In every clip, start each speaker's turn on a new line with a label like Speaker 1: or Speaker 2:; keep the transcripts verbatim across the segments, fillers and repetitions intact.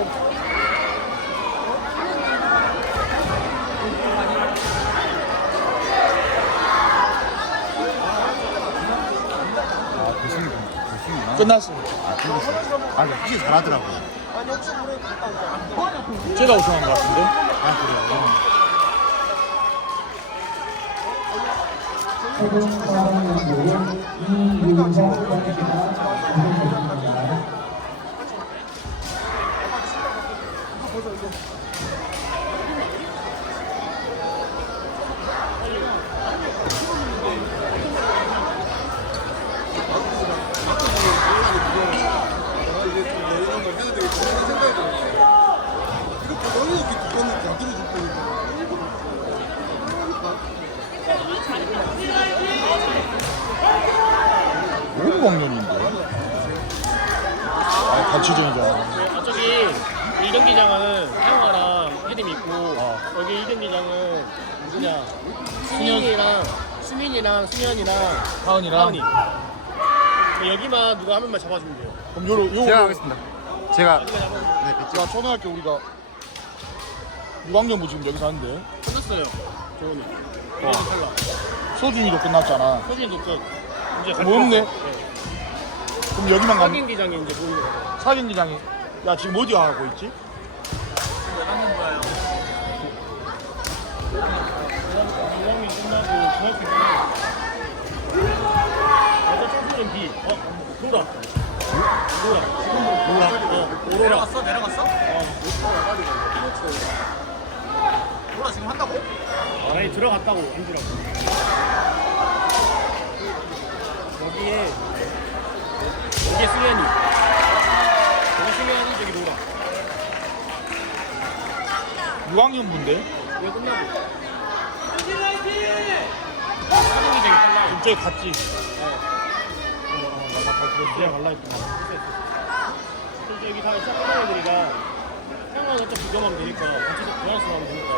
Speaker 1: 끝났어.
Speaker 2: 아, 끝났어. 아, 근데 확실히 잘하더라고.
Speaker 1: 제가 우승한 것 같은데.
Speaker 2: 아, 그래요.
Speaker 1: 너무 광년인데. 아, 단체전이잖아.
Speaker 3: 아, 저기 일 경기장은 형아랑 헤드미 있고
Speaker 1: 어.
Speaker 3: 여기 이 경기장은 누구냐 수민이랑 수민이랑 수현이랑
Speaker 1: 하은이랑.
Speaker 3: 하은이. 여기만 누가 한 명만 잡아주면 돼요.
Speaker 1: 그럼 요로 요.
Speaker 2: 제가 하겠습니다. 제가.
Speaker 3: 여기만 잡아주면
Speaker 2: 네, 뵙죠.
Speaker 1: 야, 초등학교 우리가 유광년부 지금 여기서 하는데.
Speaker 3: 끝났어요. 조은이.
Speaker 1: 어.
Speaker 3: 여기서 탈락.
Speaker 1: 소준이도 끝났잖아.
Speaker 3: 서진도 끝. 이제
Speaker 1: 뭐 없네?
Speaker 3: 네.
Speaker 1: 그럼 여기만 가면
Speaker 3: 확인 기장이 이제 보이는 거예요.
Speaker 1: 사진기장이. 야, 지금 어디 가고 있지?
Speaker 3: 이왕이 끝나고 중학교 B. 맞아, 청소년 B. 어, 로라. 로라. 로라. 어, 오로라.
Speaker 4: 내려갔어? 내려갔어?
Speaker 3: 어,
Speaker 4: 몰라 지금 한다고?
Speaker 3: 아니 들어갔다고 인주라고. 여기에 여기에 승현이. 여기 승현이 저기 로라.
Speaker 1: 유광년부인데.
Speaker 3: 이거 끝나고. 사진이 되게 빨라.
Speaker 1: 지금 저기 갔지.
Speaker 3: 이제 갈라 했구나. 그래서 여기 다 시작하는 애들이가 형만 어차피 구경하면 되니까 같이 대화수만 하면 되니까.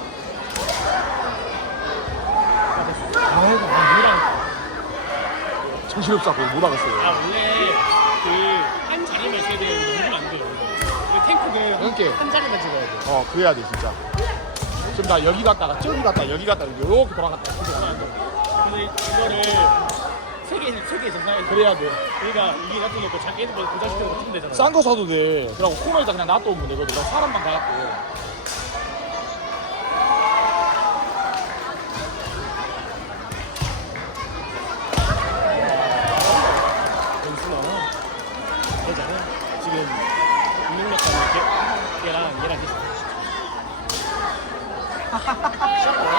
Speaker 1: 아이고, 아, 뭐라. 정신없어, 그거 못 하겠어요.
Speaker 3: 아 원래 그 한 자리만 있어야 되는데 누르면 안 돼요. 그 탱크는
Speaker 1: 그러니까.
Speaker 3: 한 자리만 찍어야 돼.
Speaker 1: 어, 그래야 돼, 진짜. 지금 나 여기 갔다가 저기 갔다가 여기 갔다가 이렇게 돌아갔다. 이렇게 가는데.
Speaker 3: 근데 이거를 세 개, 세 개 정상에
Speaker 1: 그래야 돼.
Speaker 3: 그러니까 이게 같은 거 자기 핸드폰 고정시켜서 찍으면 되잖아.
Speaker 1: 싼 거 사도 돼. 그러고 코너에다 그냥 놔둬오면 되거든. 나 사람만 가갖고.
Speaker 3: 연수나 그러잖아. 지금 육육력 가는 걔, 걔랑 얘랑 비슷해.